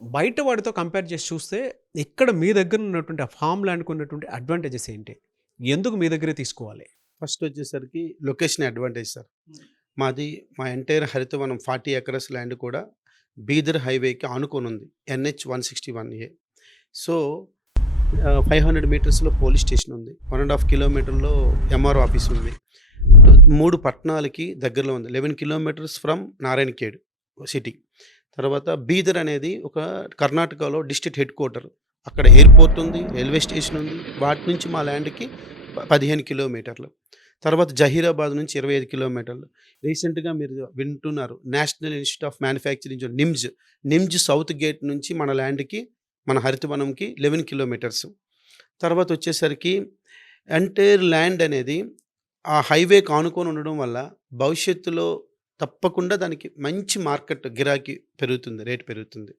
బయట వాడితో కంపేర్ చేసి చూస్తే, ఇక్కడ మీ దగ్గర ఉన్నటువంటి ఆ ఫార్మ్ ల్యాండ్‌కి ఉన్నటువంటి అడ్వాంటేజెస్ ఏంటి? ఎందుకు మీ దగ్గరే తీసుకోవాలి? ఫస్ట్ వచ్చేసరికి లొకేషన్ అడ్వాంటేజ్ సార్. మాది మా ఎంటైర్ హరితవనం 40 ఎకరస్ ల్యాండ్ కూడా బీదర్ హైవేకి ఆనుకోనుంది. NH 161A. సో, 500 మీటర్స్‌లో పోలీస్ స్టేషన్ ఉంది. 1 ½ కిలోమీటర్‌లో ఎంఆర్ఓ ఆఫీస్ ఉంది. 3 పట్టణాలకి దగ్గరలో ఉంది. 11 కిలోమీటర్స్ ఫ్రమ్ నారాయణఖేడ్ సిటీ. తర్వాత బీదర్ అనేది ఒక కర్ణాటకలో డిస్ట్రిక్ట్ హెడ్ క్వార్టర్. అక్కడ ఎయిర్‌పోర్ట్ ఉంది, రైల్వే స్టేషన్ ఉంది. వాటి నుంచి మా ల్యాండ్‌కి 15 కిలోమీటర్లు. తర్వాత జహీరాబాద్ నుంచి 25 కిలోమీటర్లు. రీసెంట్‌గా మీరు వింటున్నారు national institute of manufacturing NIMS. NIMS south gate నుంచి మన ల్యాండ్‌కి, మన హరితవనంకి 11 కిలోమీటర్స్. తర్వాత వచ్చేసరికి ఎంటైర్ ల్యాండ్ అనేది ఆ హైవేకి ఆనుకొని ఉండడం వల్ల భవిష్యత్తులో తప్పకుండా దానికి మంచి మార్కెట్ గిరాకీ పెరుగుతుంది. రేట్ పెరుగుతుంది.